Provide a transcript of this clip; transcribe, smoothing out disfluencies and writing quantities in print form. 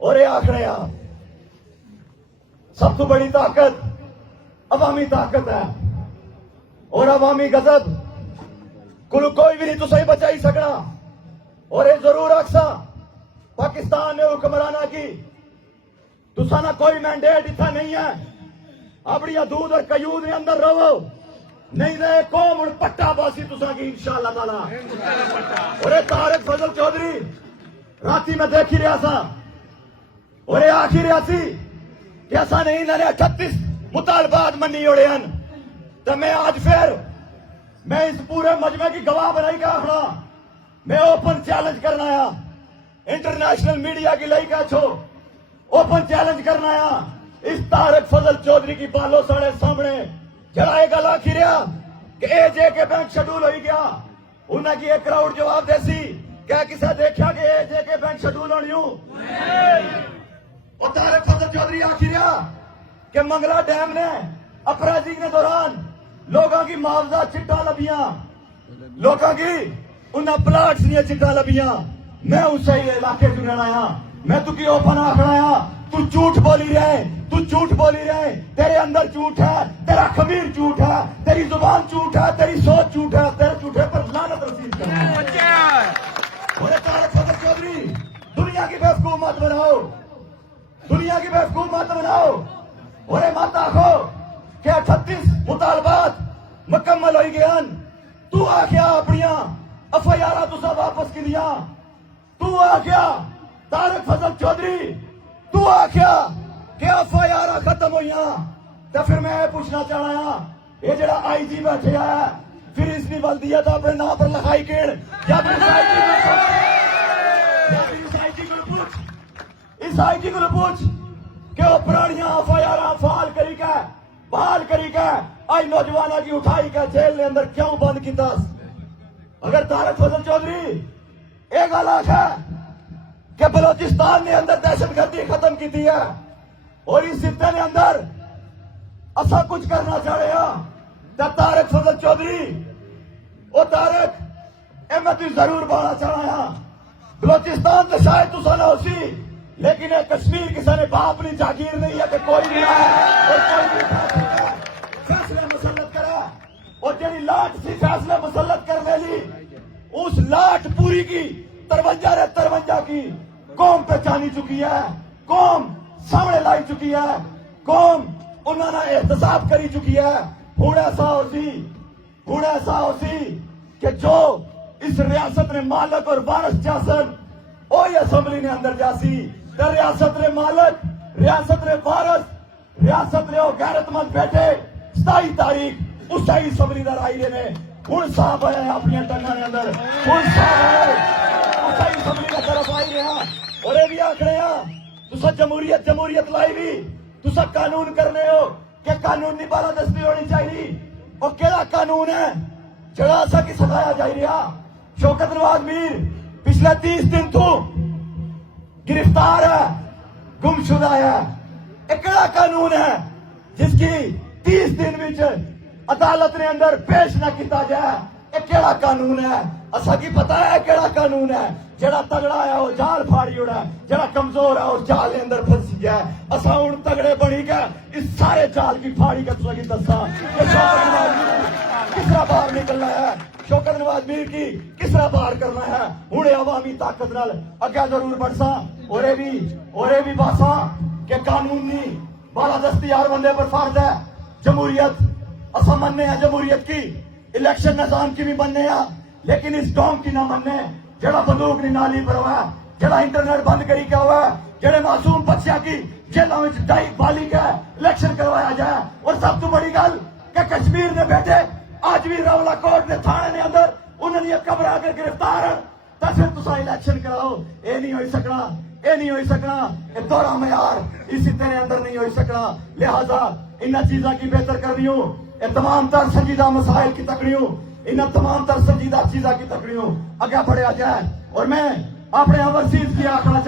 اور یہ آخر سب تو بڑی طاقت عوامی طاقت ہے اور عوامی غضب کوئی بھی نہیں تو صحیح بچائی سکنا. اور یہ ضرور اکسا پاکستان نے حکمرانہ کی تسا نہ کوئی مینڈیٹ اتنا نہیں ہے. اپنی حدود اور قیود کے اندر رہو نہیں رہے قوم پٹا باسی تسا کی انشاءاللہ تعالی. اور یہ طارق فضل چودھری راتی میں دیکھ ہی رہا سا اور یہ آخ ہی رہا سی کہ ایسا نہیں انہوں نے 38 مطالبات منی اڑے ہیں. تو میں آج پھر میں اس پورے مجمع کی گواہ بنائی کا کھڑا. میں اوپن چیلنج کرنا آیا انٹرنیشنل میڈیا کی لئی کا چھو اوپن چیلنج کرنا آیا اس طارق فضل چودھری کی بالوں ساڑے سامنے جڑا ایک گل آخی رہا کہ اے جے کے بینک شیڈول ہوئی گیا. انہیں کی ایک کراؤڈ جواب دے سی کیا کسے دیکھا کہ اے جے کے بینک شیڈول ہونی ہوں. اور طارق فضل چودھری آخی رہا کہ منگلا ڈیم نے اپرائزنگ کے دوران لوگوں کی معاوضہ چٹا لبیاں لوگوں کی انہیں پلاٹس دیا چٹا لبیاں. میں اسے علاقے چ آیا میں تو کی اوپن آخرایا تو جھوٹ بولی رہے تو جھوٹ بولی رہے. تیرے اندر جھوٹ ہے تیرا خمیر جھوٹ ہے تیری زبان جھوٹ ہے تیری سوچ جھوٹ ہے تیرے جھوٹے پر لعنت رسید کرنا. اور طارق فضل چودھری دنیا کی بیوقوف مت بناؤ دنیا کی بیوقوف مت بناؤ. اور مت آخو کہ 38 مطالبات مکمل ہوئی گئے. تو آ گیا اپنی ایف آئی آر تسا واپس کی دیا. تو آ گیا طارق فضل چودھری تو آ گیا کہ ایف آئی آر ختم ہوئی. تو پھر میں پوچھنا چاہ رہا یہ جڑا آئی جی بیٹھے ہے پھر اس کی بلدیت اپنے نام پر لکھائی کیڑ یا اس آئی جی کو پوچھ کہ وہ پرانیاں ایف آئی آر فعال کری کے بحال کری کے آئی نوجوانوں کی اٹھائی کے جیل کے اندر کیوں بند کی دس. اگر طارق فضل چودھری ایک علاق ہے کہ بلوچستان نے اندر دہشت گردی ختم کی ہے اور اس خطے نے اندر ایسا کچھ کرنا چاہ رہے ہیں تو طارق فضل چودھری وہ طارق میں تو ضرور بڑھنا چاہ رہا ہوں. بلوچستان تو شاید تو نہ ہو سی لیکن کشمیر کسی نے باپ نہیں جاگیر نہیں ہے کہ کوئی نہیں ہے اور کوئی نہیں فیصلے مسلط کرا. اور جی لاٹ سی فیصلے مسلط کرنے لی اس لاٹ پوری کی 53 کی قوم پہچانی چکی ہے قوم سامنے لائی چکی ہے قوم انہوں نے احتساب کری چکی ہے. ہوں ایسا ہو سی کہ جو اس ریاست نے مالک اور وارث جاسن وہی اسمبلی نے اندر جاسی تو ریاست نے مالک ریاست نے وارث ریاست نے وہ غیرت مند بیٹھے 27 تاریخ اس اسمبلی در آئی نے ہوں صاحب ہے اپنی ٹنگا کے اندر ہوں صاحب ہے اسمبلی کی طرف آئی رہا. اور یہ بھی آخ رہے ہیں تصا جمہوریت لائی بھی تصا قانون کرنے ہو کہ قانونی بالادستی ہونی چاہیے. اور کہڑا قانون ہے جڑا سا کی سکھایا جا رہا. شوکت نواز میر پچھلے 30 دن تو گرفتار ہے گم شدہ ہے. ایک کہڑا قانون ہے جس کی 30 دن وچ عدالت نے اندر پیش نہ کیتا جائے. ایک کیڑا قانون ہے اسا کی پتا ہے کیڑا قانون ہے. جڑا تگڑا ہے وہ جال پھاڑی اڑا ہے جڑا کمزور ہے اس جال کے اندر پھنس گیا ہے. اسا ہن تگڑے بنی گئے اس سارے جال کی پھاڑی کا تسا کی دسا کہ شوکت نواز میر کس طرح باہر نکلنا ہے شوکت نواز میر کی کس طرح باہر کرنا ہے. ہن عوامی طاقت نال اگے ضرور بڑھسا اور بھی باسا کہ قانونی بالادستی ہر بندے پر فرض ہے. جمہوریت اسا مننے ہیں جمہوریت کی الیکشن نظام کی بھی مننے ہیں لیکن اس قوم کی نہ مننے جڑا بندوق نہیں نالی پر ہوا جڑا انٹرنیٹ بند کری کیا ہوا جڑے معصوم بچیاں کی جیلوں میں ڈائی بالی کا الیکشن کروایا جائے. اور سب تو بڑی گل کہ کشمیر نے بیٹھے آج بھی راولا کوٹ نے تھانے نے اندر انہوں نے قبر آ کے گرفتار تو پھر تسا الیکشن کراؤ. یہ نہیں ہوئی سکنا یہ نہیں ہوئی سکنا یہ دورہ معیار اسی تیرے اندر نہیں ہوئی سکنا. لہذا ان چیزوں کی بہتر کرنی ہوں یہ تمام تر سنجیدہ مسائل کی تکڑیوں ان تمام تر سنجیدہ چیزوں کی تکڑیوں اگے بڑھیا جائے. اور میں اپنے اوورسیز کی آخنا